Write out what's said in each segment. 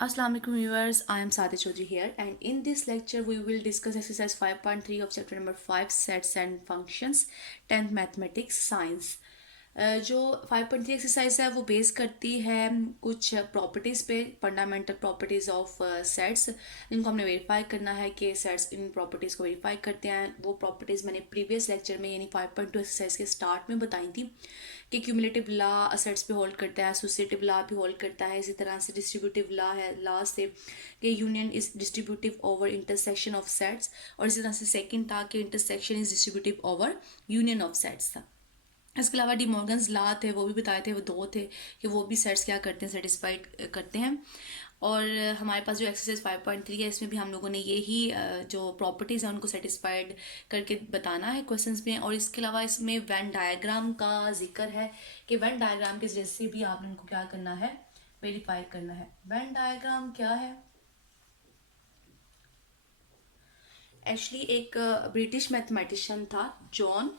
Assalamu alaikum viewers, I am Sadia Chaudhary here, and in this lecture we will discuss exercise 5.3 of chapter number 5 sets and functions 10th mathematics science. जो 5.3 exercise है वो base करती है कुछ properties पे, fundamental properties of sets, जिनको हमने verify करना है कि सेट्स इन प्रॉपर्टीज़ को वेरीफाई करते हैं। वो प्रॉपर्टीज़ मैंने प्रीवियस लेक्चर में यानी 5.2 एक्सरसाइज के स्टार्ट में बताई थी कि क्यूमुलेटिव लॉ असेट्स पे होल्ड करता है, एसोसिएटिव लॉ भी होल्ड करता है, इसी तरह से डिस्ट्रीब्यूटिव लॉ है लॉ से कि union is distributive over intersection of sets, और इसी तरह से सेकंड था कि intersection is distributive over union of sets था। इसके अलावा डी मॉर्गन्स लॉ थे, वो भी बताए थे, वो दो थे कि वो भी सेट्स क्या करते हैं, सेटिस्फाइड करते हैं। और हमारे पास जो एक्सरसाइज 5.3 है इसमें भी हम लोगों ने यही जो प्रॉपर्टीज़ हैं उनको सेटिस्फाइड करके बताना है क्वेश्चंस में। और इसके अलावा इसमें वेन डायग्राम का जिक्र है कि वेन डायग्राम के जरिए से भी आपने उनको क्या करना है, वेरीफाई करना है। वेन डायग्राम क्या है? एक्चुअली एक ब्रिटिश मैथमेटिशियन था जॉन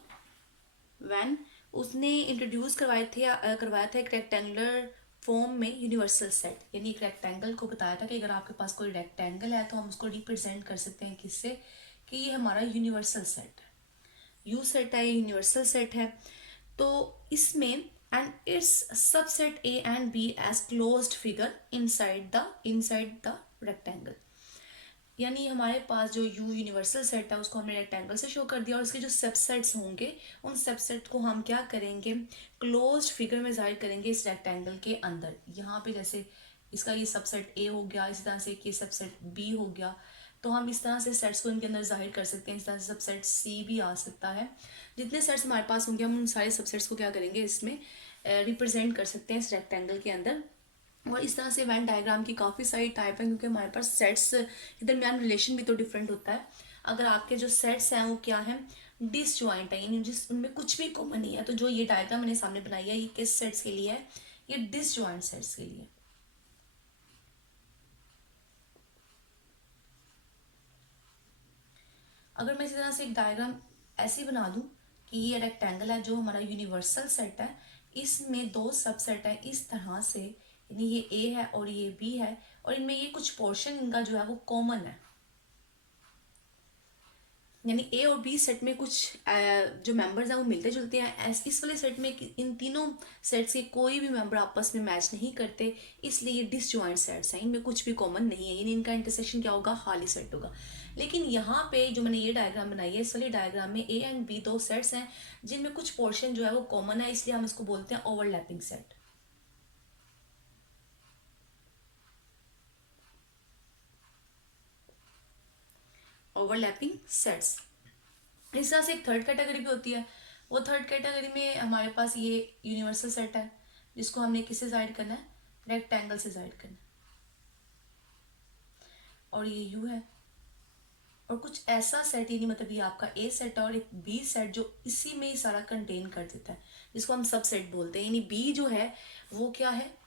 वैन, उसने इंट्रोड्यूस करवाया था एक रेक्टेंगुलर फॉर्म में यूनिवर्सल सेट, यानी एक रेक्टेंगल को बताया था कि अगर आपके पास कोई रेक्टेंगल है तो हम उसको रिप्रेजेंट कर सकते हैं किससे, कि ये हमारा यूनिवर्सल सेट है, यू सेट है, यूनिवर्सल सेट है। तो इसमें and its subset A and B as closed figure inside the rectangle, यानी हमारे पास जो यू यूनिवर्सल सेट है उसको हमने रेक्टेंगल से शो कर दिया, और इसके जो सबसेट्स होंगे उन सबसेट को हम क्या करेंगे, क्लोज्ड फिगर में जाहिर करेंगे इस रेक्टेंगल के अंदर। यहाँ पे जैसे इसका ये सबसेट ए हो गया, इसी तरह से ये सबसेट बी हो गया, तो हम इस तरह से सेट्स को इनके अंदर जाहिर कर सकते हैं। इस तरह से सबसेट सी भी आ सकता है। जितने सेट्स हमारे पास होंगे हम उन सारे सबसेट्स को क्या करेंगे, इसमें रिप्रेजेंट कर सकते हैं इस रेक्टेंगल के अंदर। और इस तरह से वेन डायग्राम की काफ़ी सारी टाइप है, क्योंकि हमारे पास सेट्स के दरमियान रिलेशन भी तो डिफरेंट होता है। अगर आपके जो सेट्स हैं वो क्या है, डिसजॉइंट है, यानी जिस उनमें कुछ भी कॉमन नहीं है, तो जो ये डायग्राम मैंने सामने बनाई है ये किस सेट्स के लिए है, ये डिसजॉइंट सेट्स के लिए। अगर मैं इसी तरह से एक डायग्राम ऐसी बना दूं कि ये रेक्टेंगल है जो हमारा यूनिवर्सल सेट है, इसमें दो सबसेट है इस तरह से, यानी ये ए है और ये बी है, और इनमें ये कुछ पोर्शन इनका जो है वो कॉमन है, यानी ए और बी सेट में कुछ जो मेंबर्स हैं वो मिलते जुलते हैं। इस वाले सेट में इन तीनों सेट्स के कोई भी मेंबर आपस में मैच नहीं करते, इसलिए ये डिसजॉइंट सेट्स हैं, इनमें कुछ भी कॉमन नहीं है, यानी इनका इंटरसेक्शन क्या होगा, खाली सेट होगा। लेकिन यहाँ पे जो मैंने ये डायग्राम बनाई है, इस वाली डायग्राम में ए एंड बी दो सेट्स हैं जिनमें कुछ पोर्शन जो है वो कॉमन है, इसलिए हम इसको बोलते हैं ओवरलैपिंग सेट। Overlapping sets. इस तरह से एक थर्ड कैटेगरी भी होती है। वो थर्ड कैटेगरी में हमारे पास ये यूनिवर्सल सेट है जिसको हमने किससे साइड करना है, रेक्टेंगल से साइड करना है, और ये यू है। और कुछ ऐसा सेट, यानी मतलब ये आपका ए सेट है और एक बी सेट जो इसी में ही सारा कंटेन कर देता है, जिसको हम सब सेट बोलते हैं। यानी बी जो है वो क्या है,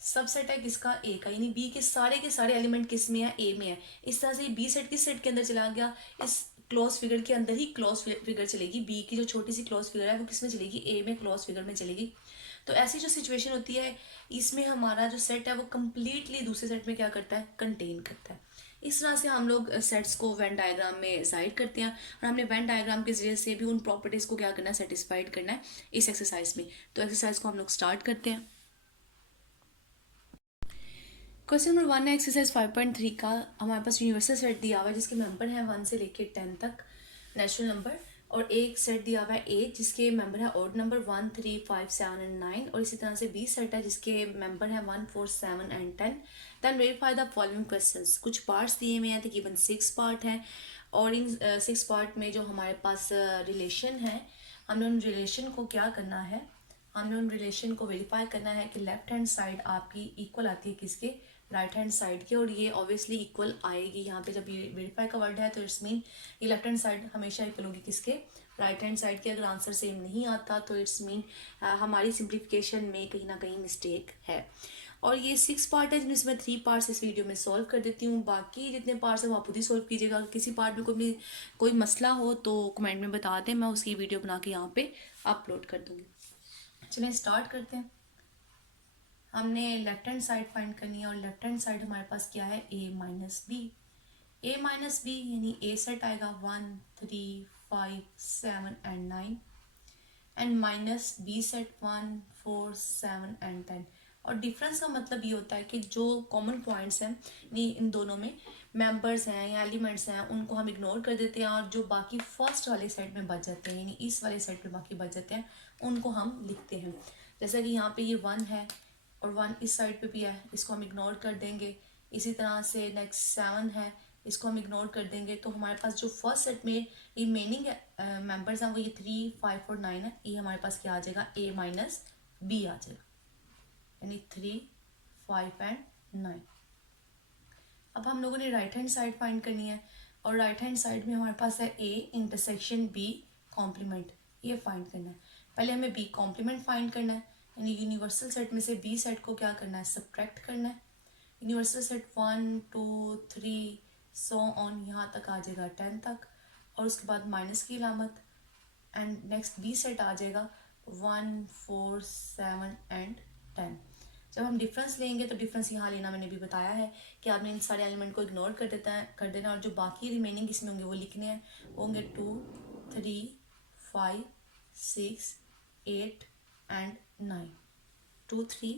सबसेट है किसका, ए का, यानी बी के सारे एलिमेंट किस में है, ए में है। इस तरह से बी सेट किस सेट के अंदर चला गया, इस क्लोज फिगर के अंदर ही क्लोज फिगर चलेगी। बी की जो छोटी सी क्लोज फिगर है वो किस में चलेगी, ए में क्लोज फिगर में चलेगी। तो ऐसी जो सिचुएशन होती है, इसमें हमारा जो सेट है वो कंप्लीटली दूसरे सेट में क्या करता है, कंटेन करता है। इस तरह से हम लोग सेट्स को वेन डायग्राम में जाहिर करते हैं, और हमने वेन डायग्राम के जरिए से भी उन प्रॉपर्टीज़ को क्या करना है, सेटिस्फाइड करना है इस एक्सरसाइज में। तो एक्सरसाइज को हम लोग स्टार्ट करते हैं। क्वेश्चन नंबर 1 है एक्सरसाइज 5.3 का। हमारे पास यूनिवर्सल सेट दिया हुआ है जिसके मेंबर हैं 1 से लेकर 10 तक नेचुरल नंबर, और एक सेट दिया हुआ है ए जिसके मेंबर है ऑड नंबर 1, 3, 5, 7 एंड 9, और इसी तरह से बी सेट है जिसके मेंबर है 1, 4, 7 and 10। Then verify the following questions. कुछ पार्ट्स दिए हुए हैं, तकरीबन 6 पार्ट हैं, और इन 6 पार्ट में जो हमारे पास रिलेशन है, हमने उन रिलेशन को क्या करना है, हमने उन रिलेशन को वेरीफाई करना है कि लेफ्ट हैंड साइड आपकी इक्वल आती है किसके, राइट हैंड साइड की, और ये ऑब्वियसली इक्वल आएगी। यहाँ पे जब ये वेरीफाई का वर्ड है तो इट्स मीन ये लेफ्ट हैंड साइड हमेशा इक्वल होगी किसके, राइट हैंड साइड के। अगर आंसर सेम नहीं आता तो इट्स मीन हमारी सिंप्लीफिकेशन में कहीं ना कहीं मिस्टेक है। और ये 6 पार्ट है जिनमें 3 पार्ट्स इस वीडियो में सॉल्व कर देती हूँ, बाकी जितने पार्ट्स हैं वो आप खुद ही सॉल्व कीजिएगा। अगर किसी पार्ट में कोई मसला हो तो कमेंट में बता दें, मैं उसकी वीडियो बना के यहाँ पे अपलोड कर दूँगी। चलिए स्टार्ट करते हैं। हमने लेफ्ट हैंड साइड फाइंड करनी है और लेफ्ट हैंड साइड हमारे पास क्या है, a minus B. a minus B यानी a सेट आएगा 1 3 5 7 and 9 and minus B set 1 4 7 and 10। और डिफरेंस का मतलब ये होता है कि जो कॉमन पॉइंट्स हैं इन दोनों में, मेंबर्स हैं या एलिमेंट्स हैं, उनको हम इग्नोर कर देते हैं और जो बाकी फर्स्ट वाले सेट में बच जाते हैं यानी इस वाले सेट में बाकी बच जाते हैं उनको हम लिखते हैं। जैसा कि यहाँ पे ये 1 है और 1 इस साइड पे भी है, इसको हम इग्नोर कर देंगे। इसी तरह से नेक्स्ट 7 है, इसको हम इग्नोर कर देंगे। तो हमारे पास जो फर्स्ट सेट में रिमेनिंग मेंबर्स हैं वो ये 3 5 और 9 है। ये हमारे पास क्या आ जाएगा, a माइनस बी आ जाएगा यानी 3 5 एंड 9। अब हम लोगों ने राइट हैंड साइड फाइंड करनी है और राइट हैंड साइड में हमारे पास है a इंटरसेक्शन b कॉम्प्लीमेंट, ये फाइंड करना है। पहले हमें b कॉम्प्लीमेंट फाइंड करना है यानी यूनिवर्सल सेट में से b सेट को क्या करना है, सब्ट्रैक्ट करना है। यूनिवर्सल सेट 1 2 3 सो ऑन यहाँ तक आ जाएगा 10 तक और उसके बाद माइनस की अलामत एंड नेक्स्ट बी सेट आ जाएगा 1 4 7 एंड 10। जब हम डिफरेंस लेंगे तो डिफरेंस यहाँ लेना मैंने भी बताया है कि आपने इन सारे एलिमेंट को इग्नोर कर देना और जो बाकी रिमेनिंग इसमें होंगे वो लिखने हैं। वो होंगे 2 3 5 6 8 एंड 9। 2 3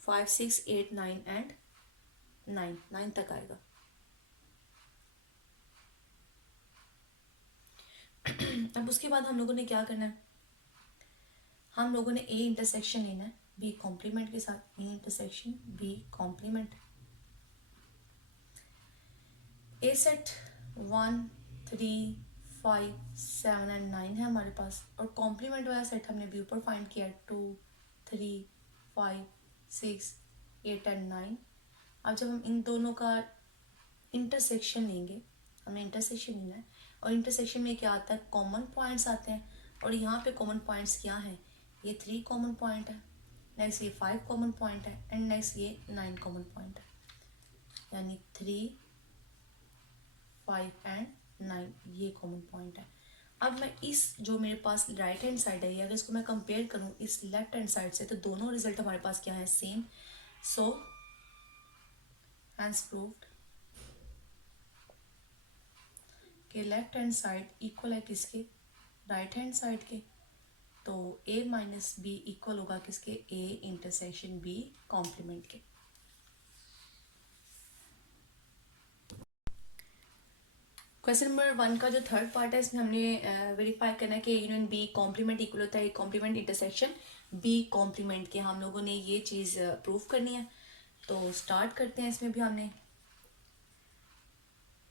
5 6 8 9 एंड 9 तक आएगा। अब उसके बाद हम लोगों ने क्या करना है, हम लोगों ने a इंटरसेक्शन लेना है b कॉम्प्लीमेंट के साथ। a intersection b complement, a set 1 3 5 7 and 9 है हमारे पास और कॉम्प्लीमेंट वाला सेट हमने भी ऊपर फाइंड किया 2 3 5 6 8 एंड 9। अब जब हम इन दोनों का इंटरसेक्शन लेंगे, हमें इंटरसेक्शन लेना है और इंटरसेक्शन में क्या आता है, कॉमन पॉइंट्स आते हैं और यहाँ पे कॉमन पॉइंट्स क्या हैं, ये 3 कॉमन पॉइंट है, नेक्स्ट ये 5 कॉमन पॉइंट है एंड नेक्स्ट ये 9 कॉमन पॉइंट है यानी 3 5 एंड 9 ये कॉमन पॉइंट है। अब मैं इस जो मेरे पास राइट हैंड साइड है अगर इसको मैं कंपेयर करूँ इस लेफ्ट हैंड साइड से तो दोनों रिजल्ट हमारे पास क्या है, सेम। सो हैंस प्रूव्ड कि लेफ्ट हैंड साइड इक्वल है किसके, राइट हैंड साइड के। तो a माइनस बी इक्वल होगा किसके, a इंटरसेक्शन b कॉम्प्लीमेंट के। क्वेश्चन नंबर 1 का जो थर्ड पार्ट है इसमें हमने वेरीफाई करना है कि यूनियन बी कॉम्प्लीमेंट इक्वल होता है कॉम्प्लीमेंट इंटरसेक्शन बी कॉम्प्लीमेंट के। हम लोगों ने ये चीज़ प्रूव करनी है। तो स्टार्ट करते हैं। इसमें भी हमने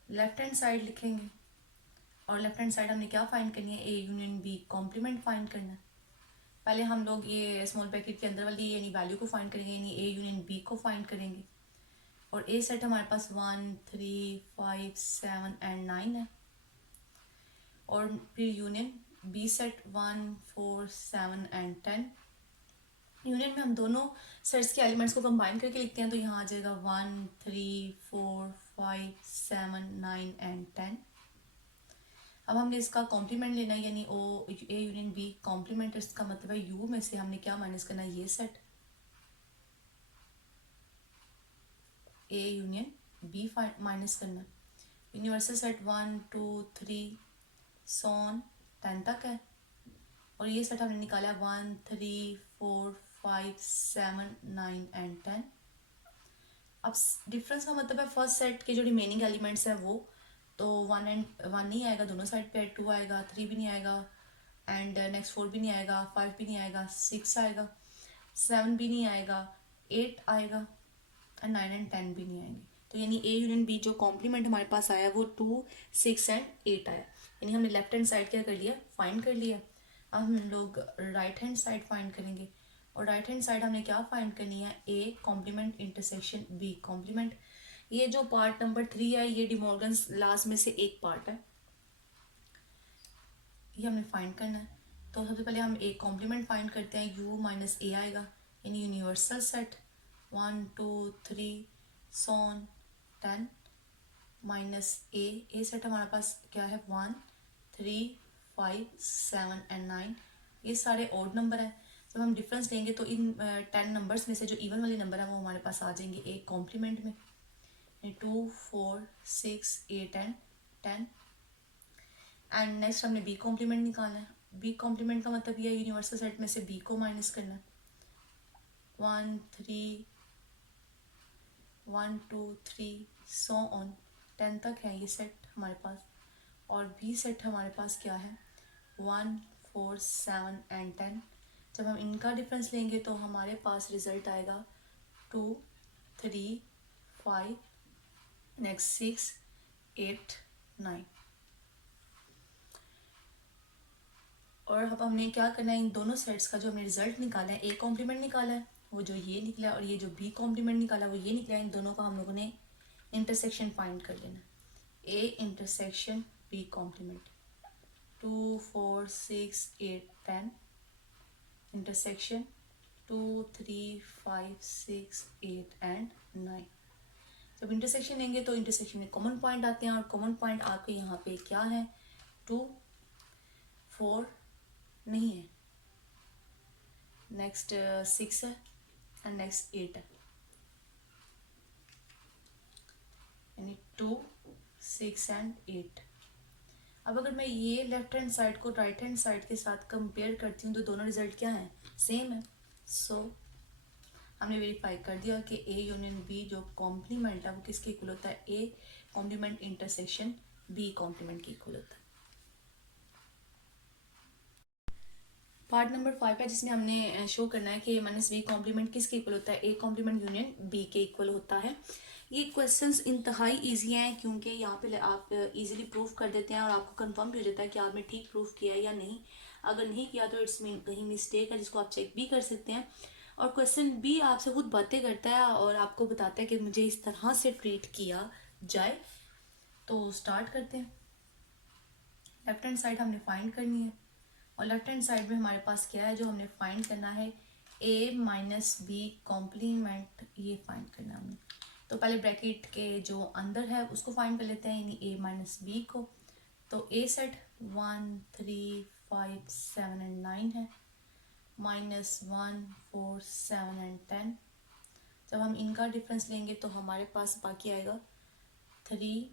लेफ्ट हैंड साइड लिखेंगे और लेफ्ट हैंड साइड हमने क्या फाइंड करनी है, A union B complement find करना है। पहले हम लोग ये स्मॉल ब्रैकेट के अंदर वाली यानी वैल्यू को फाइंड करेंगे यानी ए यूनियन बी को फाइंड करेंगे और ए सेट हमारे पास 1 3 5 7 एंड 9 है और फिर union B set 1 4 7 and 10। Union में हम दोनों सेट्स के एलिमेंट्स को कंबाइन करके लिखते हैं तो यहाँ आ जाएगा 1 3 4 5 7 9 एंड 10। अब हमने इसका कॉम्प्लीमेंट लेना है यानी ओ ए यूनियन बी कॉम्प्लीमेंट, इसका मतलब है यू में से हमने क्या माइनस करना है, ये set A union B minus करना। यूनिवर्सल सेट 1 2 3 सॉन 10 तक है और ये सेट हमने निकाला 1 3 4 5 7 9 एंड 10। अब डिफरेंस का मतलब है फर्स्ट सेट के जो रिमेनिंग एलिमेंट्स हैं वो तो 1 एंड 1 नहीं आएगा दोनों साइड पे, 2 आएगा, 3 भी नहीं आएगा एंड नेक्स्ट 4 भी नहीं आएगा, 5 भी नहीं आएगा, 6 आएगा, 7 भी नहीं आएगा, 8 आएगा एंड 9 एंड 10 भी नहीं आएंगे। तो यानी ए यूनियन बी जो कॉम्प्लीमेंट हमारे पास आया वो 2 6 एंड 8 आया यानी हमने लेफ्ट हैंड साइड क्या कर लिया, फाइंड कर लिया। अब हम लोग राइट हैंड साइड फाइंड करेंगे और राइट हैंड साइड हमने क्या फाइंड करनी है, A complement intersection B complement. ये जो पार्ट नंबर 3 है ये डिमॉर्गन्स लॉज में से एक पार्ट है, ये हमने फाइंड करना है। तो सबसे पहले हम ए कॉम्प्लीमेंट फाइंड करते हैं, यू माइनस ए आएगा यानी यूनिवर्सल सेट 1 2 3 सॉन 10 माइनस ए सेट हमारे पास क्या है 1 3 5 7 एंड 9, ये सारे ऑड नंबर है जब हम डिफरेंस लेंगे तो इन 10 नंबर्स में से जो इवन वाले नंबर हैं वो हमारे पास आ जाएंगे एक कॉम्प्लीमेंट में, 2 4 6 8 एंड 10। एंड नेक्स्ट हमने बी कॉम्प्लीमेंट निकालना है। बी कॉम्प्लीमेंट का मतलब यह है यूनिवर्सल सेट में से बी को माइनस करना है। 1 3 1 2 3 सो ऑन 10 तक है ये सेट हमारे पास। और बी सेट हमारे पास क्या है 1 4 7 एंड 10। जब हम इनका डिफरेंस लेंगे तो हमारे पास रिजल्ट आएगा 2 3 5 नेक्स्ट 6 8 9। और अब हमने क्या करना है इन दोनों सेट्स का जो हमने रिजल्ट निकाला है ए कॉम्प्लीमेंट निकाला है वो जो ये निकला और ये जो बी कॉम्प्लीमेंट निकाला वो ये निकला, इन दोनों का हम लोगों ने इंटरसेक्शन फाइंड कर लेना। A intersection B complement 2 4 6 8 10 intersection 2 3 5 6 8 and 9। जब इंटरसेक्शन लेंगे तो इंटरसेक्शन में कॉमन पॉइंट आते हैं और कॉमन पॉइंट आपके यहाँ पे क्या है 2 4 नहीं है, नेक्स्ट 6 है एंड नेक्स्ट 8 है, यानी 2 6 एंड 8। अब अगर मैं ये लेफ्ट हैंड साइड को राइट हैंड साइड के साथ कंपेयर करती हूँ तो दोनों रिजल्ट क्या हैं सेम है। सो हमने वेरीफाई कर दिया कि ए यूनियन बी जो कॉम्प्लीमेंट है वो किसके इक्वल होता है A complement intersection B complement के इक्वल होता है। पार्ट नंबर 5 है जिसमें हमने शो करना है कि ए माइनस बी कॉम्प्लीमेंट किसके इक्वल होता है ए कॉम्प्लीमेंट यूनियन बी के इक्वल होता है। ये क्वेश्चंस इंतहाई इजी हैं क्योंकि यहाँ पे आप इजीली प्रूफ कर देते हैं और आपको कंफर्म भी हो जाता है कि आपने ठीक प्रूफ किया है या नहीं। अगर नहीं किया तो इट्स मीन कहीं मिस्टेक है जिसको आप चेक भी कर सकते हैं। और क्वेश्चन भी आपसे खुद बातें करता है और आपको बताता है कि मुझे इस तरह से ट्रीट किया जाए। तो स्टार्ट करते हैं। लेफ्ट हैंड साइड हमने फाइंड करनी है और लेफ्ट हैंड साइड में हमारे पास क्या है जो हमने फाइंड करना है ए माइनस बी कॉम्प्लीमेंट, ये फाइंड करना है हमने। तो पहले ब्रैकेट के जो अंदर है उसको फाइंड कर लेते हैं यानी ए माइनस बी को। तो ए सेट 1 3 5 7 एंड 9 है, माइनस 1 4 7 एंड 10। जब हम इनका डिफरेंस लेंगे तो हमारे पास बाकी आएगा 3,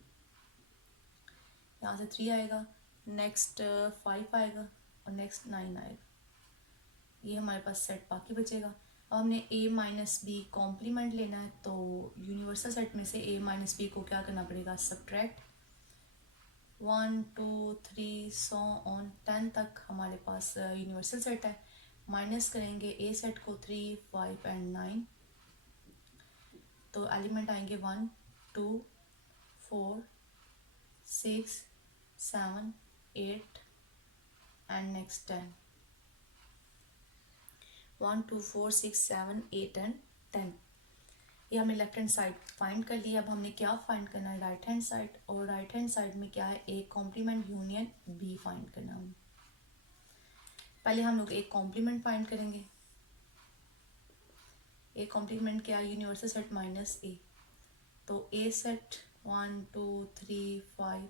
यहाँ से 3 आएगा, नेक्स्ट 5 आएगा और नेक्स्ट 9 आएगा। ये हमारे पास सेट बाकी बचेगा। अब हमने a माइनस बी कॉम्प्लीमेंट लेना है तो यूनिवर्सल सेट में से a माइनस बी को क्या करना पड़ेगा सब्ट्रैक्ट। 1 2 3 सो ऑन 10 तक हमारे पास यूनिवर्सल सेट है। माइनस करेंगे a सेट को 3 5 एंड 9 तो एलिमेंट आएंगे 1 2 4 6 7 8 एंड नेक्स्ट 10। 1 2 4 6 7 8 एंड 10। ये हमने लेफ्ट हैंड साइड फाइंड कर लिया। अब हमने क्या फाइंड करना है राइट हैंड साइड, और राइट हैंड साइड में क्या है A complement union B find करना है। पहले हम लोग एक कॉम्प्लीमेंट फाइंड करेंगे। ए कॉम्प्लीमेंट क्या है यूनिवर्सल सेट माइनस ए, तो ए सेट 1 2 3 5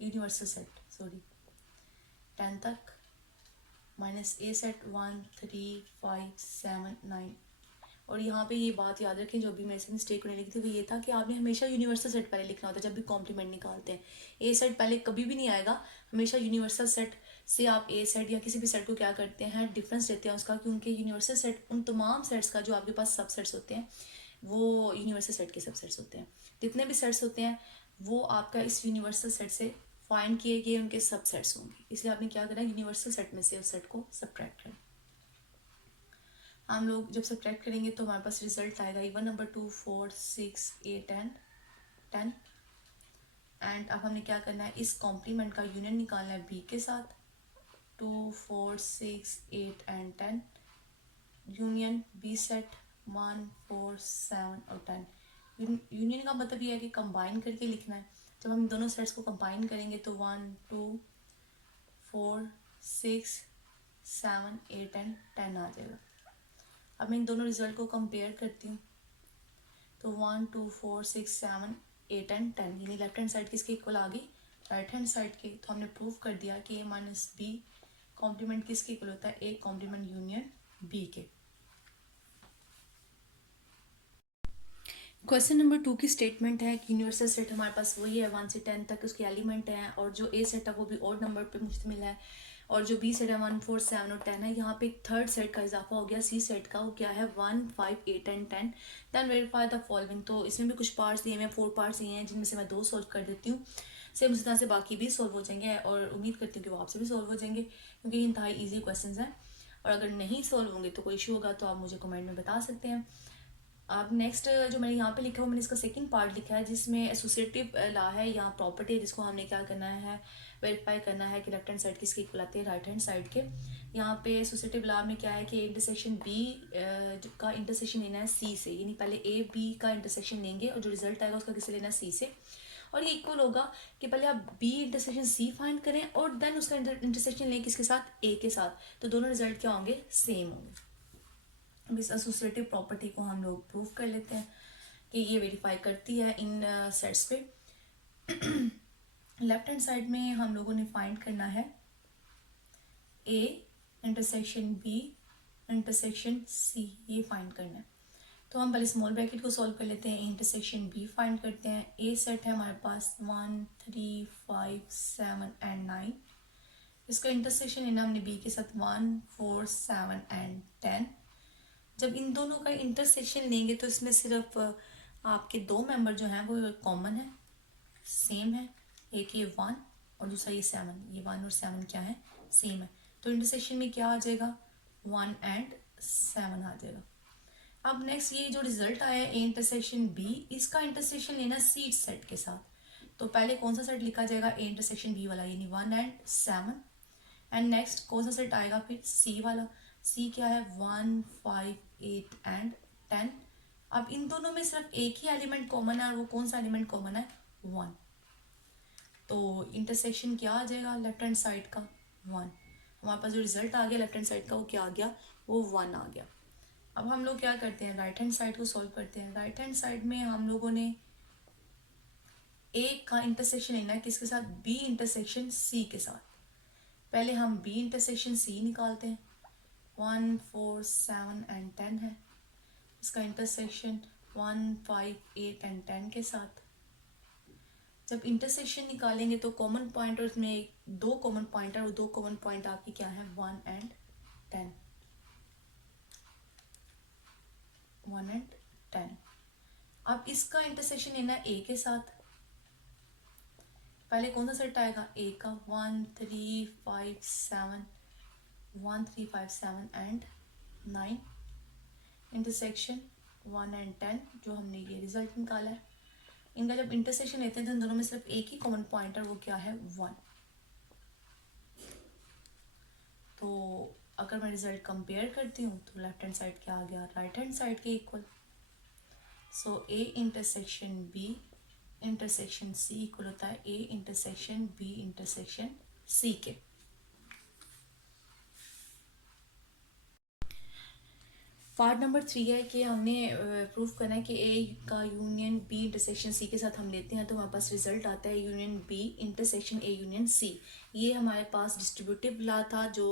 यूनिवर्सल सेट 10 तक, माइनस ए सेट 1 3 5 7 9। और यहाँ पे ये बात याद रखें जो भी मेरे से मिस्टेक होने लगी थी वो ये था कि आपने हमेशा यूनिवर्सल सेट पहले लिखना होता है जब भी कॉम्प्लीमेंट निकालते हैं। ए सेट पहले कभी भी नहीं आएगा, हमेशा यूनिवर्सल सेट से आप ए सेट या किसी भी सेट को क्या करते हैं डिफरेंस लेते हैं उसका, क्योंकि यूनिवर्सल सेट उन तमाम सेट्स का जो आपके पास सब सेट्स होते हैं वो यूनिवर्सल सेट के सब सेट्स होते हैं। जितने भी सेट्स होते हैं वो आपका इस यूनिवर्सल सेट से फाइंड किए गए उनके सब सेट्स होंगे, इसलिए आपने क्या करना है यूनिवर्सल सेट में से उस सेट को सब्ट्रैक्ट करना। हम लोग जब सब्ट्रैक्ट करेंगे तो हमारे पास रिजल्ट आएगा इवन नंबर 2 4 6 8 एंड 10। एंड अब हमने क्या करना है इस कॉम्प्लीमेंट का यूनियन निकालना है बी के साथ 2 4 6 8 एंड 10 यूनियन बी सेट 1 4 7 और 10। यूनियन का मतलब ये है कि कंबाइन करके लिखना है। जब हम दोनों सेट्स को कंबाइन करेंगे तो 1 2 4 6 7 8 एंड 10 आ जाएगा। अब मैं इन दोनों रिजल्ट को कंपेयर करती हूँ तो 1 2 4 6 7 8 एंड 10 यानी लेफ्ट हैंड साइड किसके इक्वल आ गई राइट हैंड साइड के। तो हमने प्रूव कर दिया कि ए माइनस बी कॉम्प्लीमेंट किसके इक्वल होता है ए कॉम्प्लीमेंट यूनियन बी के। क्वेश्चन नंबर 2 की स्टेटमेंट है कि यूनिवर्सल सेट हमारे पास वही है 1 से 10 तक उसके एलिमेंट हैं, और जो ए सेट है वो भी ऑड नंबर पे मुश्तमिल है, और जो बी सेट है 1 4 7 और 10 है। यहाँ पे एक थर्ड सेट का इजाफा हो गया सी सेट का, वो क्या है 1 5 8 and 10। Then verify the following. तो इसमें भी कुछ पार्ट्स दिए हैं, 4 पार्ट्स दिए हैं, जिनमें से मैं 2 सॉल्व कर देती हूँ। सेम उसी तरह से बाकी भी सॉल्व हो जाएंगे, और उम्मीद करती हूँ कि वो आपसे भी सॉल्व हो जाएंगे, क्योंकि इंतहाई ईजी क्वेश्चन हैं। और अगर नहीं सॉल्व होंगे तो कोई इशू होगा तो आप मुझे कमेंट में बता सकते हैं। अब नेक्स्ट जो मैंने यहाँ पे लिखा है, मैंने इसका सेकंड पार्ट लिखा है, जिसमें एसोसिएटिव लॉ है, यहाँ प्रॉपर्टी है, जिसको हमने क्या करना है, वेरीफाई करना है कि लेफ्ट हैंड साइड किसके इक्वल आते हैं, राइट हैंड साइड के। यहाँ पे एसोसिएटिव लॉ में क्या है कि इंटरसेक्शन बी का इंटरसेक्शन लेना है सी से, यानी पहले ए बी का इंटरसेक्शन लेंगे और जो रिजल्ट आएगा उसका किससे लेना है, सी से। और ये इक्वल होगा कि पहले आप बी इंटरसेक्शन सी फाइंड करें और देन उसका इंटरसेक्शन लें किसके साथ, ए के साथ, तो दोनों रिजल्ट क्या होंगे, सेम होंगे। अब इस एसोसिएटिव प्रॉपर्टी को हम लोग प्रूव कर लेते हैं कि ये वेरीफाई करती है इन सेट्स पे। लेफ्ट हैंड साइड में हम लोगों ने फाइंड करना है A intersection B intersection C, ये फाइंड करना है। तो हम पहले स्मॉल ब्रैकेट को सॉल्व कर लेते हैं, इंटरसेक्शन बी फाइंड करते हैं। ए सेट है हमारे पास 1 3 5 7 एंड 9, इसका इंटरसेक्शन लेना हमने बी के साथ 1 4 7 एंड 10। जब इन दोनों का इंटरसेक्शन लेंगे तो इसमें सिर्फ आपके दो मेंबर जो हैं वो कॉमन है, सेम है, एक ये 1 और दूसरा ये 7, ये 1 और 7 क्या है, सेम है। तो इंटरसेक्शन में क्या आ जाएगा, 1 एंड 7 आ जाएगा। अब नेक्स्ट ये जो रिजल्ट आया है ए इंटरसेक्शन बी, इसका इंटरसेक्शन लेना सी सेट के साथ। तो पहले कौन सा सेट लिखा जाएगा, ए इंटरसेक्शन बी वाला, यानी 1 एंड 7। एंड नेक्स्ट कौन सा सेट आएगा फिर, सी वाला। सी क्या है, 1 5 8 एंड 10। अब इन दोनों में सिर्फ एक ही एलिमेंट कॉमन है, और वो कौन सा एलिमेंट कॉमन है, 1। तो इंटरसेक्शन क्या आ जाएगा लेफ्ट हैंड साइड का, 1। हमारे पास जो रिजल्ट आ गया लेफ्ट हैंड साइड का वो क्या आ गया, वो 1 आ गया। अब हम लोग क्या करते हैं, राइट हैंड साइड को सॉल्व करते हैं। राइट हैंड साइड में हम लोगों ने ए का इंटरसेक्शन लेना है किसके साथ, बी इंटरसेक्शन सी के साथ। पहले हम बी इंटरसेक्शन सी निकालते हैं, 1 4 7 एंड 10 है, इसका इंटरसेक्शन 1 5 8 एंड 10 के साथ। जब इंटरसेक्शन निकालेंगे तो कॉमन पॉइंट, और इसमें दो कॉमन पॉइंट है, और दो कॉमन पॉइंट आपकी क्या है, 1 एंड 10, 1 एंड 10। अब इसका इंटरसेक्शन लेना है ए के साथ। पहले कौन सा सेट आएगा, ए का 1 3 5 7, 1 3 5 7 एंड 9, इंटरसेक्शन 1 एंड 10, जो हमने ये रिजल्ट निकाला है। इनका जब इंटरसेक्शन लेते हैं तो इन दोनों में सिर्फ एक ही कॉमन पॉइंट है, वो क्या है, 1। तो अगर मैं रिजल्ट कंपेयर करती हूँ तो लेफ्ट हैंड साइड क्या आ गया, राइट हैंड साइड के equal. So A intersection B intersection C equal होता है A intersection B intersection C के। पार्ट नंबर 3 है कि हमने प्रूफ करना है कि ए का यूनियन बी इंटरसेक्शन सी के साथ हम लेते हैं तो हमारे पास रिजल्ट आता है union B intersection A union C. ये हमारे पास डिस्ट्रीब्यूटिव लॉ था जो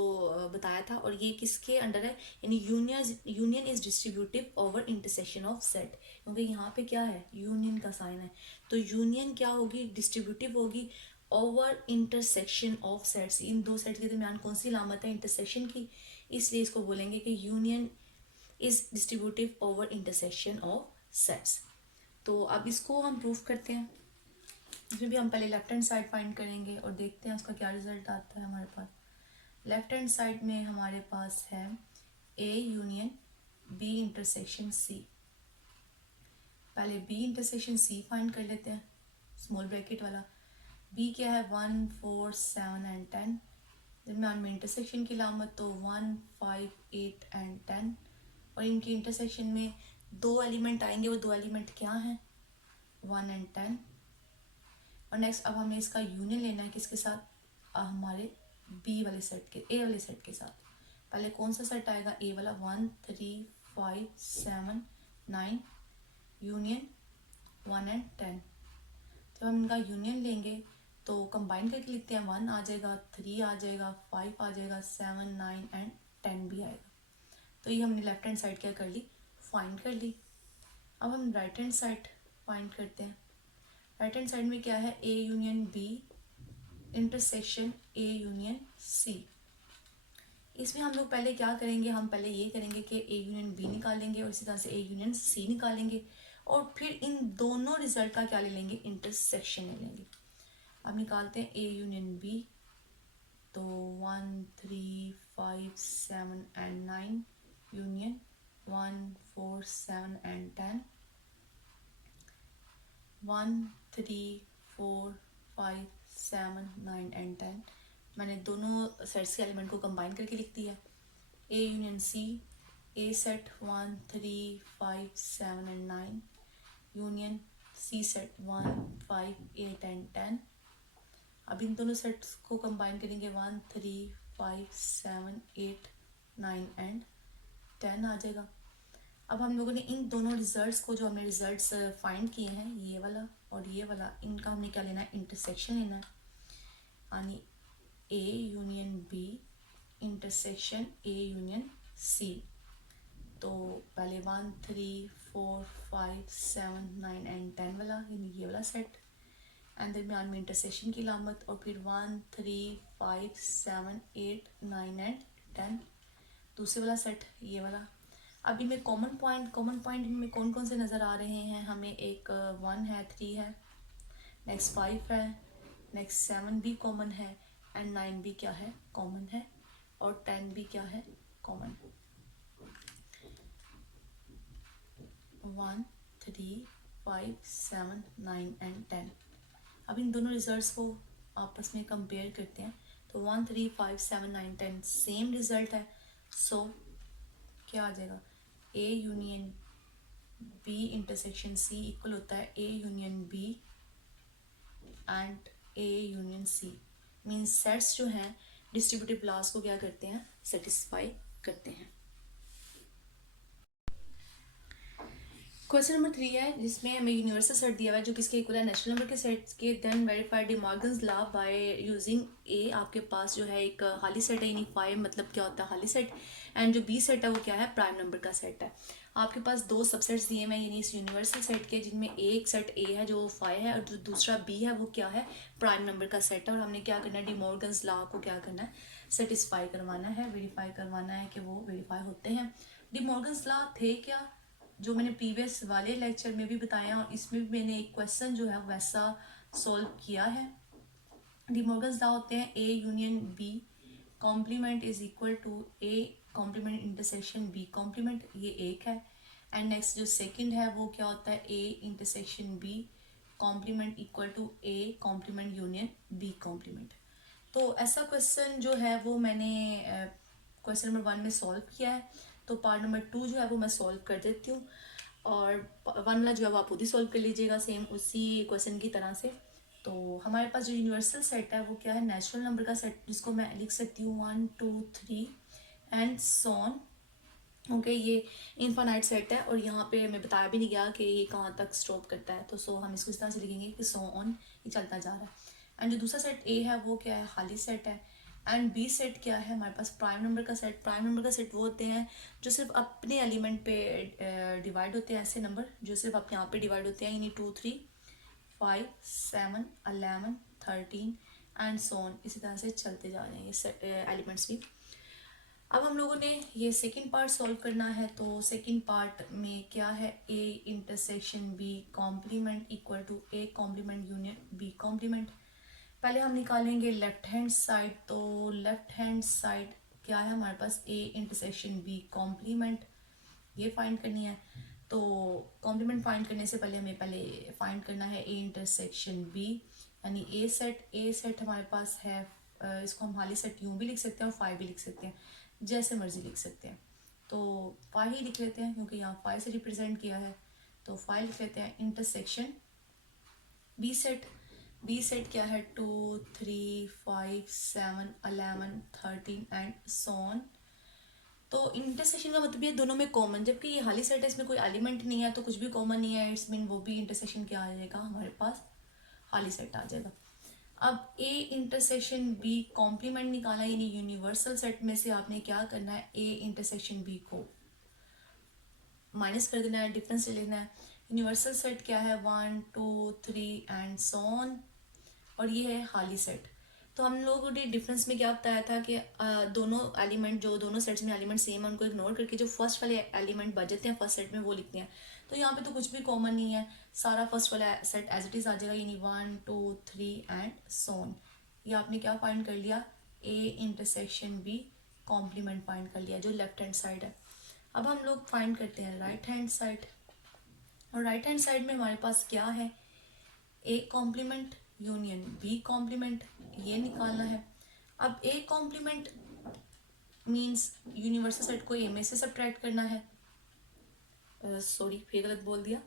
बताया था, और ये किसके अंडर है, यानी union is distributive over intersection of set, क्योंकि यहाँ पे क्या है, यूनियन का साइन है, तो यूनियन क्या होगी, डिस्ट्रीब्यूटिव होगी ओवर इंटरसेक्शन ऑफ सेट्स। इन दो सेट के दरमियान कौन सी लामत है, इंटरसेक्शन की, इसलिए इसको बोलेंगे कि union is distributive over intersection of sets. तो अब इसको हम प्रूफ करते हैं। इसमें भी हम पहले लेफ्ट हैंड साइड फाइंड करेंगे और देखते हैं उसका क्या रिजल्ट आता है हमारे पास। लेफ्ट हैंड साइड में हमारे पास है A union B intersection C. पहले बी इंटरसेक्शन सी फाइंड कर लेते हैं, स्मॉल ब्रैकेट वाला। बी क्या है, 1 4 7 एंड 10, दरमियान में इंटरसेक्शन की लामत तो 1 5 8 एंड 10, और इनके इंटरसेक्शन में दो एलिमेंट आएंगे, वो दो एलिमेंट क्या हैं, 1 एंड 10। और नेक्स्ट अब हमें इसका यूनियन लेना है किसके साथ, हमारे बी वाले सेट के, ए वाले सेट के साथ। पहले कौन सा सेट आएगा, ए वाला, 1 3 5 7 9, यूनियन 1 एंड 10। जब हम इनका यूनियन लेंगे तो कंबाइन करके लिखते हैं, 1 आ जाएगा, 3 आ जाएगा, 5 आ जाएगा, 7 9 एंड 10 भी आएगा। तो ये हमने लेफ्ट हैंड साइड क्या कर ली, फाइंड कर ली। अब हम राइट हैंड साइड फाइंड करते हैं। राइट हैंड साइड में क्या है, A union B intersection A union C. इसमें हम लोग पहले क्या करेंगे, हम पहले ये करेंगे कि ए यूनियन बी निकालेंगे और इसी तरह से ए यूनियन सी निकालेंगे और फिर इन दोनों रिजल्ट का क्या ले लेंगे, इंटरसेक्शन ले लेंगे। अब निकालते हैं ए यूनियन बी, तो 1 3 5 7 एंड 9 यूनियन 1 4 7 एंड 10, 1 3 4 5 7 9 एंड 10। मैंने दोनों सेट्स के एलिमेंट को कंबाइन करके लिख दिया। A union C, A set 1 3 5 7 and 9 union C set 1 5 8 and 10। अब इन दोनों सेट्स को कंबाइन करेंगे 1 3 5 7 8 9 एंड 10 आ जाएगा। अब हम लोगों ने इन दोनों रिजल्ट्स को, जो हमने रिजल्ट्स फाइंड किए हैं, ये वाला और ये वाला, इनका हमने क्या लेना है, इंटरसेक्शन लेना है। यानी A union B intersection A union C. तो पहले 1 3 4 5 7 9 एंड 10 वाला, यानी ये वाला सेट, एंड दरमियान में इंटरसेक्शन की लामत, और फिर 1 3 5 7 8 9 एंड 10 दूसरे वाला सेट, ये वाला। अभी में कॉमन पॉइंट में कौन कौन से नज़र आ रहे हैं हमें, एक 1 है, 3 है, नेक्स्ट 5 है, नेक्स्ट 7 भी कॉमन है, एंड 9 भी क्या है, कॉमन है, और 10 भी क्या है, कॉमन। 1 3 5 7 9 एंड 10। अब इन दोनों रिजल्ट्स को आपस में कंपेयर करते हैं। तो 1 3 5 7 9 10 सेम रिजल्ट है, सो क्या आ जाएगा, A union B intersection C equal होता है A union B and A union C. Means sets जो हैं डिस्ट्रीब्यूटिव लॉज को क्या करते हैं, सेटिस्फाई करते हैं। क्वेश्चन नंबर 3 है, जिसमें हमें यूनिवर्सल सेट दिया हुआ है जो किसके इक्वल है, नेचुरल नंबर के सेट्स के। Then verify De Morgan's law by using A. आपके पास जो है एक खाली सेट है, यानी 5 मतलब क्या होता है, खाली सेट, एंड जो बी सेट है वो क्या है, प्राइम नंबर का सेट है। आपके पास दो सबसेट्स दिए हुए हैं यानी इस यूनिवर्सल सेट के, जिनमें एक सेट ए है जो 5 है, और जो दूसरा बी है वो क्या है, प्राइम नंबर का सेट है। और हमने क्या करना है, डी मॉर्गन्स लॉ को क्या करना है, सेटिस्फाई करवाना है, वेरीफाई करवाना है कि वो वेरीफाई होते हैं। डी मॉर्गन्स लॉ थे क्या, जो मैंने प्रीवियस वाले लेक्चर में भी बताया, और इसमें भी मैंने एक क्वेश्चन जो है वैसा सॉल्व किया है। डी मॉर्गन्स लॉ होते हैं A union B complement is equal to A complement intersection B complement, ये एक है। एंड नेक्स्ट जो सेकंड है वो क्या होता है, A intersection B complement equal to A complement union B complement. तो ऐसा क्वेश्चन जो है वो मैंने क्वेश्चन नंबर 1 में सॉल्व किया है। तो पार्ट नंबर 2 जो है वो मैं सॉल्व कर देती हूँ, और 1 वाला जो है वो आप खुद ही सॉल्व कर लीजिएगा सेम उसी क्वेश्चन की तरह से। तो हमारे पास जो यूनिवर्सल सेट है वो क्या है, नेचुरल नंबर का सेट, जिसको मैं लिख सकती हूँ 1 2 3 एंड सॉन। ओके, ये इनफाइनाइट सेट है, और यहाँ पे हमें बताया भी नहीं गया कि ये कहाँ तक स्टॉप करता है। तो सो हम इसको इस तरह से लिखेंगे कि सो ऑन, ये चलता जा रहा है। एंड जो दूसरा सेट ए है वो क्या है, खाली सेट है। एंड बी सेट क्या है, हमारे पास प्राइम नंबर का सेट। प्राइम नंबर का सेट वो होते हैं जो सिर्फ अपने एलिमेंट पे डिवाइड होते हैं, ऐसे नंबर जो सिर्फ आप यहाँ पे डिवाइड होते हैं, यानी 2 3 5 7 11 13 एंड सो ऑन, इसी तरह से चलते जा रहे हैं ये एलिमेंट्स भी। अब हम लोगों ने ये सेकंड पार्ट सॉल्व करना है। तो सेकंड पार्ट में क्या है, A intersection B complement equal to A complement union B complement. पहले हम निकालेंगे लेफ्ट हैंड साइड। तो लेफ्ट हैंड साइड क्या है हमारे पास, ए इंटरसेक्शन बी कॉम्प्लीमेंट, ये फाइंड करनी है। तो कॉम्प्लीमेंट फाइंड करने से पहले हमें पहले फाइंड करना है ए इंटरसेक्शन बी, यानी ए सेट हमारे पास है। इसको हम खाली सेट यूँ भी लिख सकते हैं और 5 भी लिख सकते हैं, जैसे मर्जी लिख सकते हैं। तो 5 ही लिख लेते हैं क्योंकि यहाँ 5 से रिप्रेजेंट किया है, तो 5 लिख लेते हैं। इंटरसेक्शन बी सेट क्या है, 2 3 5 7 11 13 एंड सो ऑन। तो इंटरसेक्शन का मतलब ये दोनों में कॉमन, जबकि ये खाली सेट है, इसमें कोई एलिमेंट नहीं है तो कुछ भी कॉमन नहीं है, इट्स मीन वो भी इंटरसेक्शन क्या आ जाएगा, हमारे पास खाली सेट आ जाएगा। अब ए इंटरसेक्शन बी कॉम्प्लीमेंट निकाला, यानी यूनिवर्सल सेट में से आपने क्या करना है, ए इंटरसेक्शन बी को माइनस कर देना है, डिफरेंस ले लेना है। यूनिवर्सल सेट क्या है, 1 2 3 एंड सो ऑन, और ये है खाली सेट। तो हम लोगों ने डिफरेंस में क्या बताया था कि दोनों एलिमेंट, जो दोनों सेट्स में एलिमेंट सेम है, उनको इग्नोर करके जो फर्स्ट वाले एलिमेंट बचते हैं फर्स्ट सेट में वो लिखते हैं। तो यहाँ पे तो कुछ भी कॉमन नहीं है, सारा फर्स्ट वाला सेट एज इट इज आ जाएगा, यानी 1 2 3 एंड सो ऑन। ये आपने क्या फाइंड कर लिया, A intersection B complement find कर लिया, जो लेफ्ट हैंड साइड है। अब हम लोग फाइंड करते हैं राइट हैंड साइड, और राइट हैंड साइड में हमारे पास क्या है, A complement union B complement, ये निकालना है। अब A complement means universal set को ए में से सब्ट्रैक्ट करना है, सॉरी फिर गलत बोल दिया,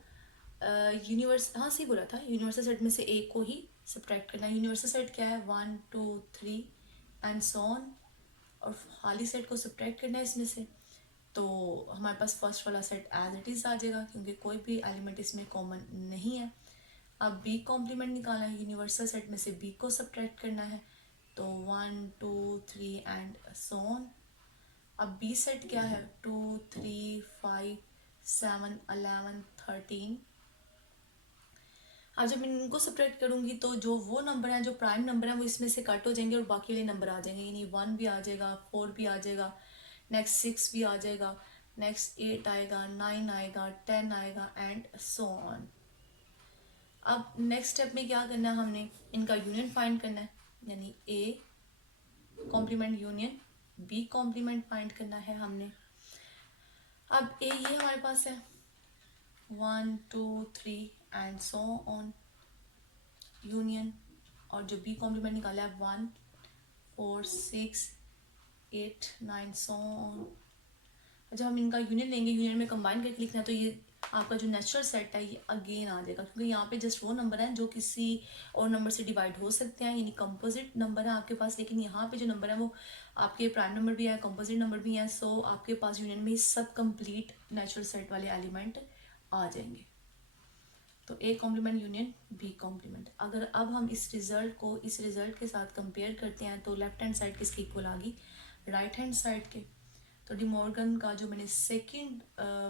यूनिवर्स हाँ सही बोला था, यूनिवर्सल सेट में से ए को ही सब्ट्रैक्ट करना है। यूनिवर्सल सेट क्या है, 1 2 3 एंड सो ऑन, और खाली सेट को सब्ट्रैक्ट करना है इसमें से। तो हमारे पास फर्स्ट वाला सेट एज इट इज आ जाएगा, क्योंकि कोई भी एलिमेंट इसमें कॉमन नहीं है। अब बी कॉम्प्लीमेंट निकालना है, यूनिवर्सल सेट में से बी को सब्ट्रैक्ट करना है, तो 1 2 3 एंड सो ऑन। अब बी सेट क्या है, 2 3 5 7 11 13। अब जब इनको सब्ट्रैक्ट करूंगी तो जो वो नंबर हैं, जो प्राइम नंबर हैं, वो इसमें से कट हो जाएंगे और बाकी वाले नंबर आ जाएंगे, यानी 1 भी आ जाएगा, 4 भी आ जाएगा, नेक्स्ट 6 भी आ जाएगा, नेक्स्ट 8 आएगा, 9 आएगा, 10 आएगा एंड सो ऑन। अब नेक्स्ट स्टेप में क्या करना है, हमने इनका यूनियन फाइंड करना है, यानी A complement union B complement find करना है हमने। अब ए ये हमारे पास है 1 2 3 एंड सो ऑन यूनियन, और जो बी कॉम्प्लीमेंट निकाला है 1 4 6 8 9 सो ऑन। जब हम इनका यूनियन लेंगे, यूनियन में कंबाइन करके लिखना है, तो ये आपका जो नेचुरल सेट है ये अगेन आ जाएगा, क्योंकि यहाँ पे जस्ट वो नंबर हैं जो किसी और नंबर से डिवाइड हो सकते हैं, यानी कंपोजिट नंबर है आपके पास। लेकिन यहाँ पे जो नंबर है वो आपके प्राइम नंबर भी है, कंपोजिट नंबर भी है। सो आपके पास यूनियन में सब कंप्लीट नेचुरल सेट वाले एलिमेंट आ जाएंगे। तो A complement union B complement. अगर अब हम इस रिजल्ट को इस रिजल्ट के साथ कंपेयर करते हैं, तो लेफ्ट हैंड साइड किसके इक्वल आ गई, राइट हैंड साइड के। तो डी मॉर्गन का जो मैंने सेकंड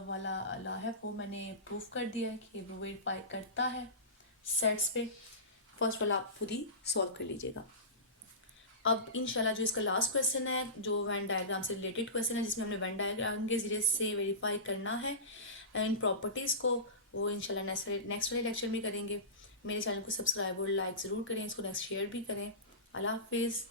वाला ला है वो मैंने प्रूफ कर दिया है कि वो वेरीफाई करता है सेट्स पे। फर्स्ट वाला आप खुद ही सॉल्व कर लीजिएगा। अब इंशाल्लाह जो इसका लास्ट क्वेश्चन है, जो वेन डायग्राम से रिलेटेड क्वेश्चन है, जिसमें हमने वेन डायग्राम के जरिए से वेरीफाई करना है इन प्रॉपर्टीज़ को, वो इंशाल्लाह नेक्स्ट वाले लेक्चर में करेंगे। मेरे चैनल को सब्सक्राइब और लाइक ज़रूर करें, इसको नेक्स्ट शेयर भी करें। अल्लाह हाफिज़।